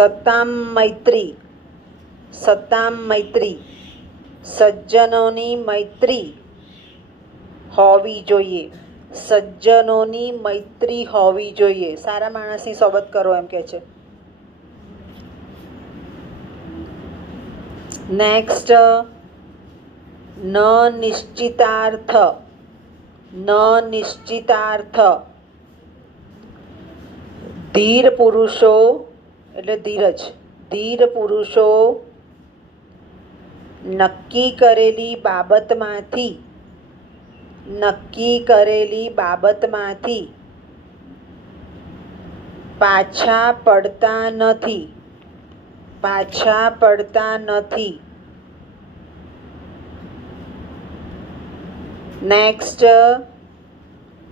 સતામ મૈત્રી સજ્જનોની મૈત્રી હોવી જોઈએ. સજ્જનોની મૈત્રી હોવી જોઈએ. સારા માણસની સોબત કરો એમ કે છે. નેક્સ્ટ, ન નિશ્ચિતાર્થ. ધીર પુરુષો એટલે ધીરજ. ધીર પુરુષો નક્કી કરેલી બાબતમાંથી પાછા પડતા નથી. નેક્સ્ટ,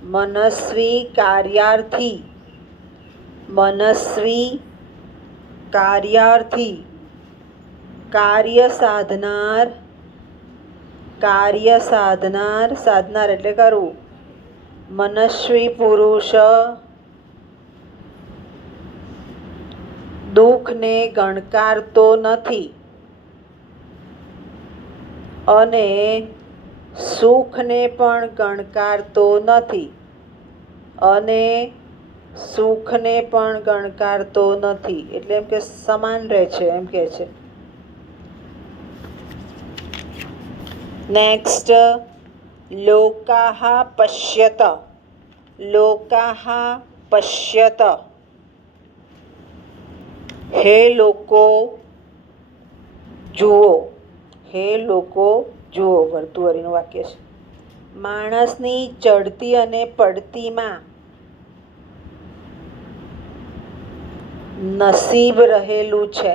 મનસ્વી કાર્યાર્થી કાર્ય સાધનાર એટલે કરવું. મનસ્વી પુરુષ દુઃખને ગણકારતો નથી અને સુખને પણ ગણકારતો નથી. એટલે એમ કે સમાન રહે છે એમ કે છે. નેક્સ્ટ, લોકાહ પશ્યત. હે લોકો જુઓ. વર્તુવરીનું વાક્ય છે. માણસની ચડતી અને પડતીમાં નસીબ રહેલું છે.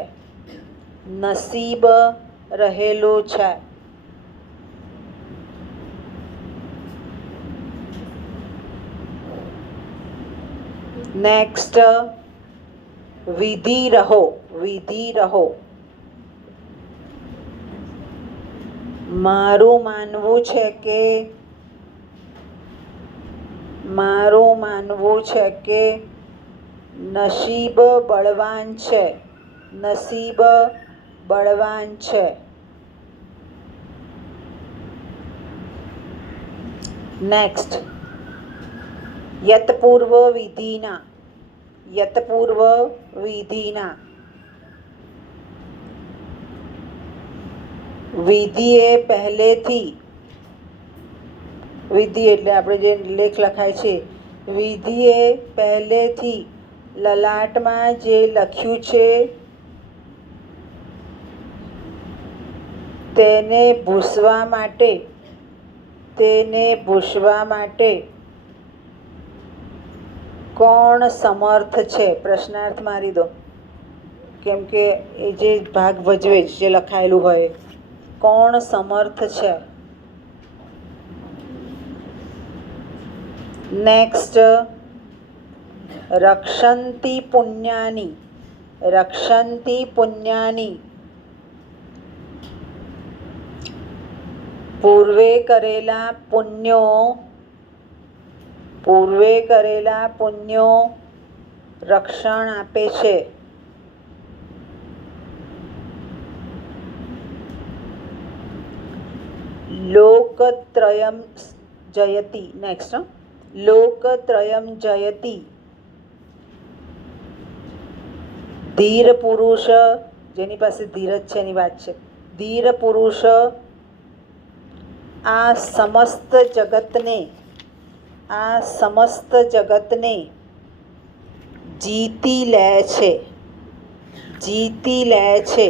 નેક્સ્ટ, વિધિ રહો. મારું માનવું છે કે નસીબ બળવાન છે. નેક્સ્ટ, યતપૂર્વ વિધિના. વિધિ એટલે આપણે જે લેખ લખાય છે. વિધિએ પહેલેથી લલાટમાં જે લખ્યું છે તેને ભૂંસવા માટે કોણ સમર્થ છે? પ્રશ્નાર્થ મારી દો, કેમ કે એ જે ભાગ ભજવે જે લખાયેલું હોય કોણ સમર્થ છે? નેક્સ્ટ, રક્ષંતિ પુણ્યાની. પૂર્વે કરેલા પુણ્યો રક્ષણ આપે છે. લોકત્રયમ જયતિ. નેક્સ્ટ, લોકત્રયમ જયતિ. ધીર પુરુષ, જેની પાસે ધીરજ છે એની વાત છે. ધીર પુરુષ આ સમસ્ત જગતને જીતી લે છે.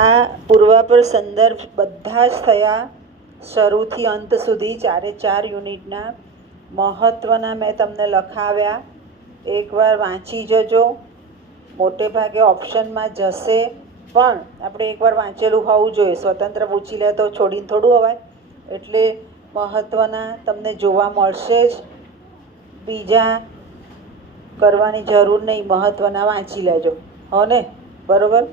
આ પૂર્વાપર સંદર્ભ બધા જ થયા શરૂથી અંત સુધી 4 યુનિટના. મહત્ત્વના મેં તમને લખાવ્યા. એકવાર વાંચી જજો. મોટે ભાગે ઓપ્શનમાં જશે પણ આપણે એકવાર વાંચેલું હોવું જોઈએ. સ્વતંત્ર પૂછી લે તો છોડીને થોડું અવાય. એટલે મહત્ત્વના તમને જોવા મળશે જ. બીજા કરવાની જરૂર નહીં. મહત્ત્વના વાંચી લેજો. હો ને? બરાબર.